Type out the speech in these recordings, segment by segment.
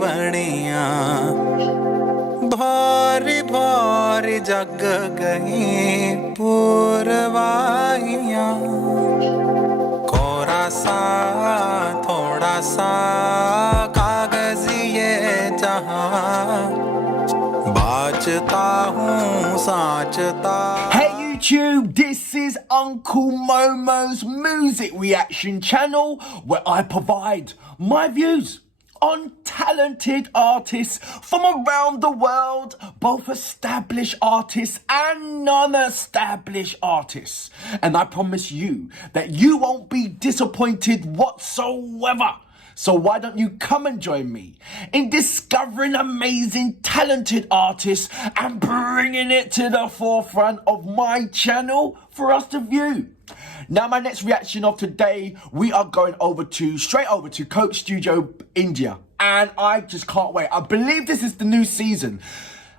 बड़ियां भारी भारी जग गई पूरवाइयां कोरा सा थोड़ा सा कागज़ ये जहां बाजता हूँ साचता. Hey YouTube, this is Uncle Momo's music reaction channel where I provide my views on talented artists from around the world, both established artists and non-established artists. And I promise you that you won't be disappointed whatsoever. So why don't you come and join me in discovering amazing, talented artists and bringing it to the forefront of my channel for us to view. Now, my next reaction of today, we are going straight over to Coke Studio India. And I just can't wait. I believe this is the new season.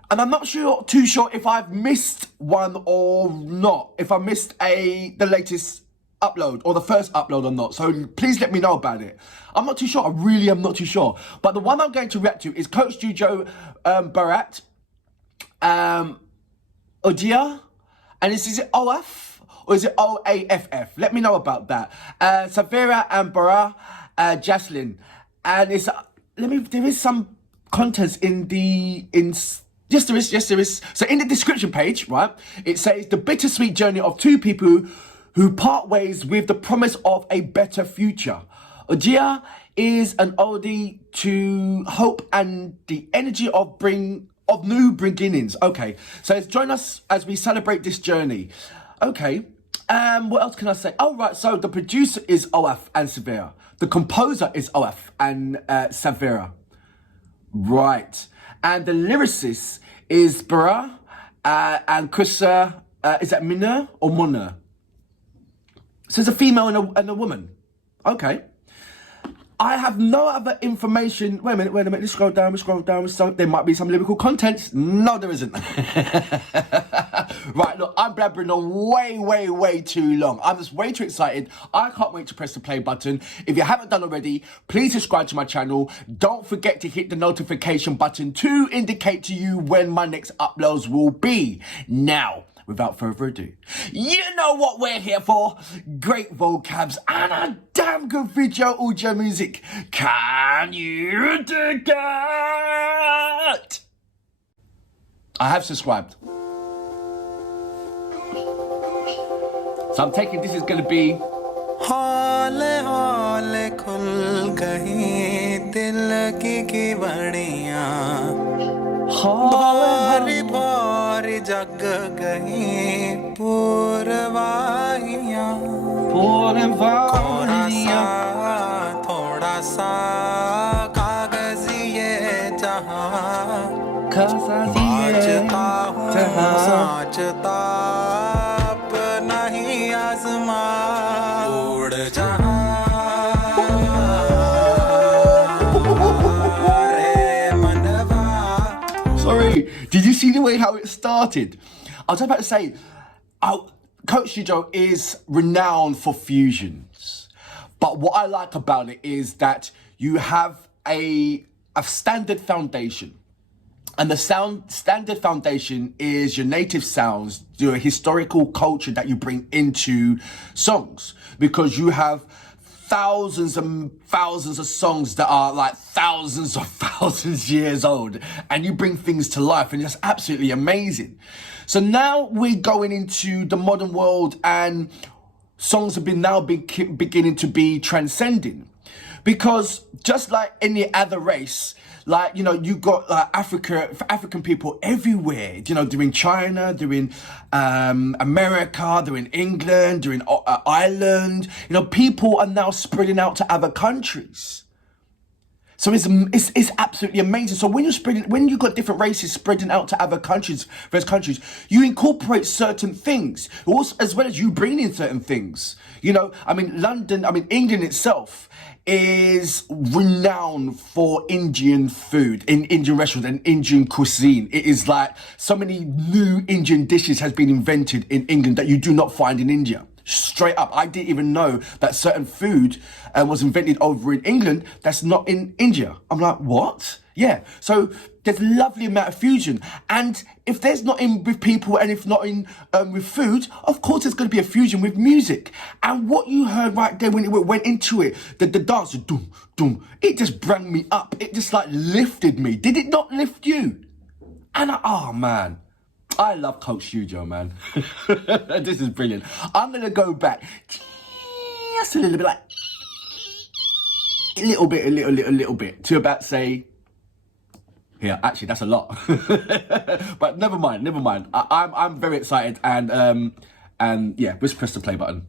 And I'm not too sure if I've missed one or not. If I missed the latest upload or the first upload or not. So please let me know about it. I'm not too sure. I really am not too sure. But the one I'm going to react to is CokeStudioBharat, Udja, and is it OAFF or is it OAFF? Let me know about that. Savera and Burrah, Jasleen, and it's there is some contents yes there is. So in the description page, right, it says the bittersweet journey of two people who part ways with the promise of a better future. Udja is an ode to hope and the energy of new beginnings. Okay, so join us as we celebrate this journey. Okay, what else can I say? Oh, right, so the producer is OAFF and Savera. The composer is OAFF and Savera. Right, and the lyricist is Burrah and Kausar. Is that Munir or Munir? So it's a female and a woman. Okay. I have no other information. Wait a minute. Let's scroll down. So there might be some lyrical contents. No, there isn't. Right, look, I'm blabbering on way too long. I'm just way too excited. I can't wait to press the play button. If you haven't done already, please subscribe to my channel. Don't forget to hit the notification button to indicate to you when my next uploads will be. Now, without further ado, you know what we're here for. Great vocabs and a damn good video audio music. Can you dig it? I have subscribed. So I'm taking this is going to be... हौले हौले खुल गई दिल की बड़ियां भारी भारी जग गई पूरवाइयां कोरा सा थोड़ा सा कागज़ ये जहां बाजता हूँ साचता अपना ही आज़मा उड़ जहां. Sorry, did you see the way how it started? I was about to say, Coke Studio is renowned for fusions. But what I like about it is that you have a standard foundation. And the standard foundation is your native sounds, your historical culture that you bring into songs. Because you have thousands and thousands of songs that are like thousands of thousands years old, and you bring things to life, and it's absolutely amazing. So now we're going into the modern world, and songs have been beginning to be transcending, because just like any other race, like, you know, you got African people everywhere, you know, they're in China, they're in America, they're in England, they're in Ireland. You know, people are now spreading out to other countries. So it's absolutely amazing. So when you've got different races spreading out to other countries, you incorporate certain things, also, as well as you bring in certain things. You know, England itself is renowned for Indian food, in Indian restaurants and Indian cuisine. It is like so many new Indian dishes has been invented in England that you do not find in India. Straight up. I didn't even know that certain food was invented over in England that's not in India. I'm like, what? Yeah. So there's a lovely amount of fusion. And if there's not in with people and if not in with food, of course there's going to be a fusion with music. And what you heard right there when it went into it, the dance, doom, doom, it just brought me up. It just like lifted me. Did it not lift you? And oh man, I love Coke Studio, man. This is brilliant. I'm going to go back just a little bit, like a little bit to about say, yeah, actually that's a lot. But never mind. I'm very excited and yeah, let's press the play button.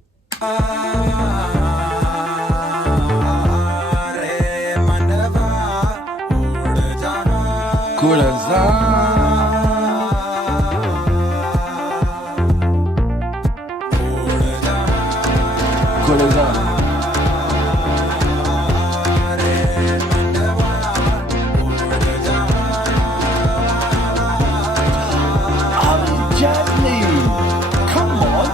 Jasleen, come on.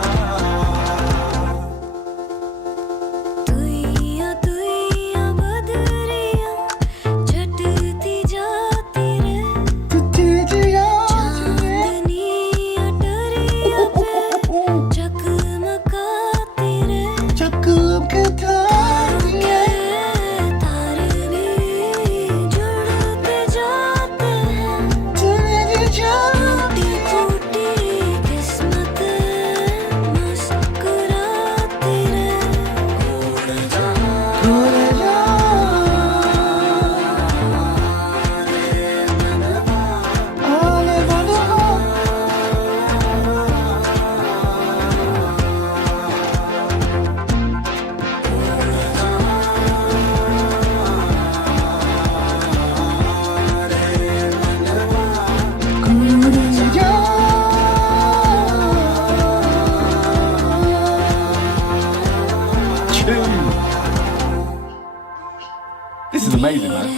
This is amazing, man.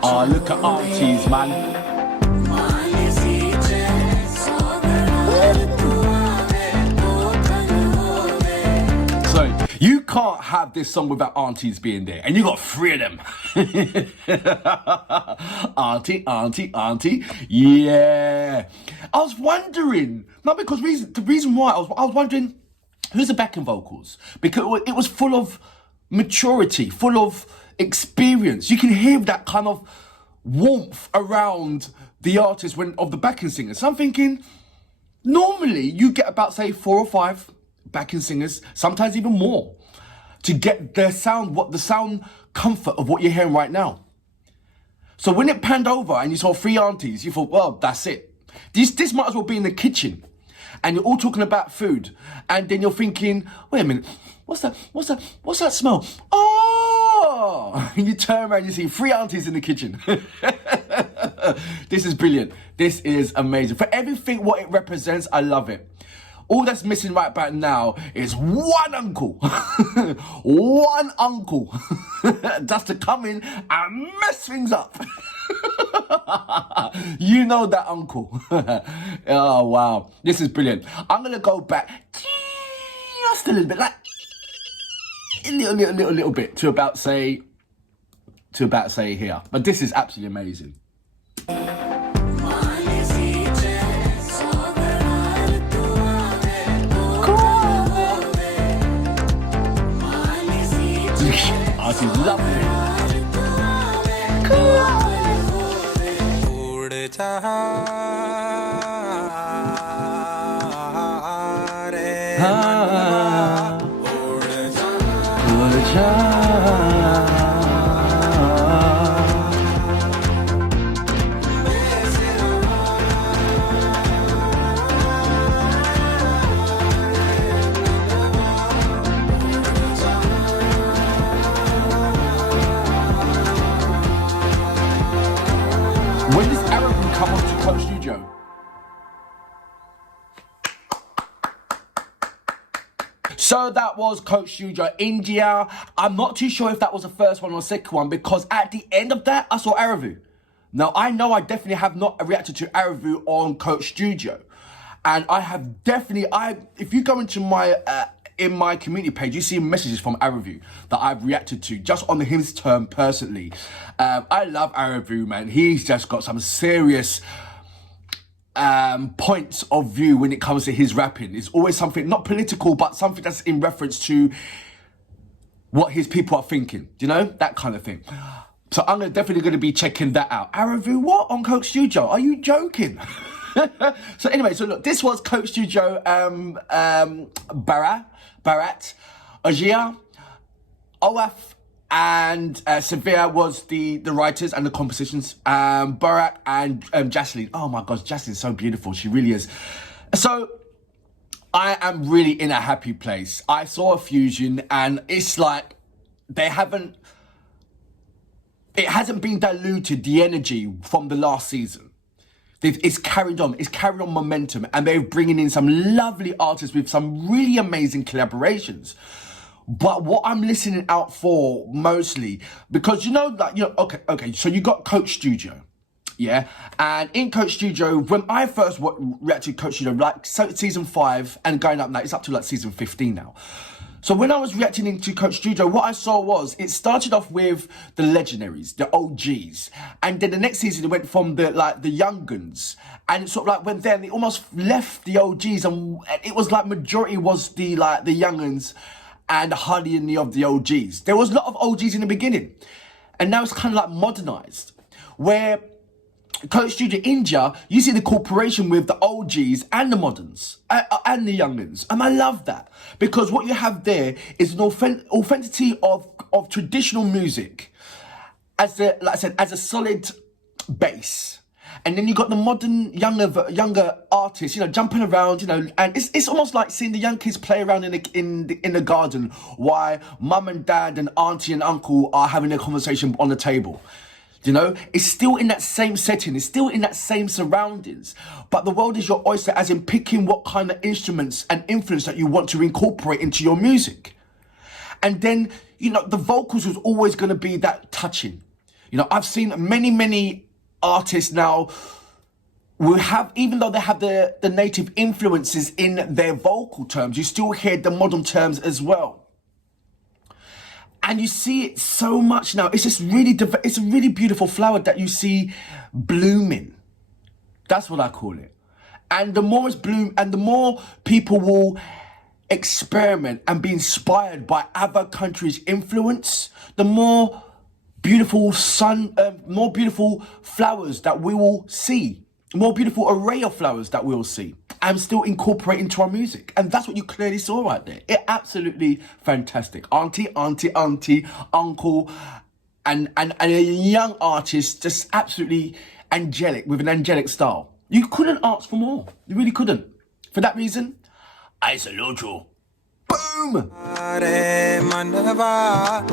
Oh, look at aunties, man. You can't have this song without aunties being there, and you got 3 of them. auntie, yeah. I was wondering, not because the reason why I was wondering who's the backing vocals, because it was full of maturity, full of experience. You can hear that kind of warmth around the artist of the backing singers. So I'm thinking, normally you get about say 4 or 5 backing singers, sometimes even more, to get the sound comfort of what you're hearing right now. So when it panned over and you saw 3 aunties, you thought, well, that's it. This might as well be in the kitchen, and you're all talking about food, and then you're thinking, wait a minute, what's that smell? Oh, and you turn around and you see 3 aunties in the kitchen. This is brilliant. This is amazing. For everything what it represents, I love it. All that's missing right about now is one uncle. One uncle. Just to come in and mess things up. You know that uncle. Oh, wow. This is brilliant. I'm going to go back just a little bit, like a little bit to about say here. But this is absolutely amazing. Aunties love it. When does Arabic come onto Coke Studio? So that was Coke Studio India. I'm not too sure if that was the first one or the second one, because at the end of that, I saw Aravu. Now, I know I definitely have not reacted to Aravu on Coke Studio. And I have definitely, if you go into my, in my community page, you see messages from Aravu that I've reacted to just on his term personally. I love Aravu, man. He's just got some serious points of view when it comes to his rapping. It's always something, not political, but something that's in reference to what his people are thinking, you know, that kind of thing. So I'm definitely going to be checking that out. Aravu, what? On Coke Studio? Are you joking? So anyway, so look, this was Coke Studio Bharat, Udja, OAFF, and Savera was the writers and the compositions. Bharat and Jasleen. Oh my gosh, Jasleen's so beautiful. She really is. So I am really in a happy place. I saw a fusion and it's like it hasn't been diluted, the energy from the last season. It's carried on momentum, and they're bringing in some lovely artists with some really amazing collaborations. But what I'm listening out for mostly, because okay, so you got Coke Studio, yeah? And in Coke Studio, when I first reacted to Coke Studio, like season 5 and going up now, it's up to like season 15 now. So when I was reacting into Coke Studio, what I saw was it started off with the legendaries, the OGs, and then the next season it went from the young guns, and it sort of like went there and it almost left the OGs, and it was like majority was the young guns and hardly any of the OGs. There was a lot of OGs in the beginning, and now it's kind of like modernized, where Coke Studio India, you see the cooperation with the OGs and the moderns and the youngins, and I love that, because what you have there is an authenticity of traditional music as a solid base, and then you got the modern younger artists, jumping around, and it's almost like seeing the young kids play around in the garden while mum and dad and auntie and uncle are having a conversation on the table. It's still in that same setting, it's still in that same surroundings, but the world is your oyster, as in picking what kind of instruments and influence that you want to incorporate into your music. And then, the vocals was always going to be that touching. I've seen many artists now will have, even though they have the native influences in their vocal terms, you still hear the modern terms as well. And you see it so much now. It's just it's a really beautiful flower that you see blooming. That's what I call it. And the more it's bloom, and the more people will experiment and be inspired by other countries' influence, the more beautiful more beautiful flowers that we will see, more beautiful array of flowers that we'll see, and still incorporate into our music. And that's what you clearly saw right there. It absolutely fantastic. Auntie, uncle, and a young artist, just absolutely angelic, with an angelic style. You couldn't ask for more. You really couldn't. For that reason, I salute you. Boom! Manava,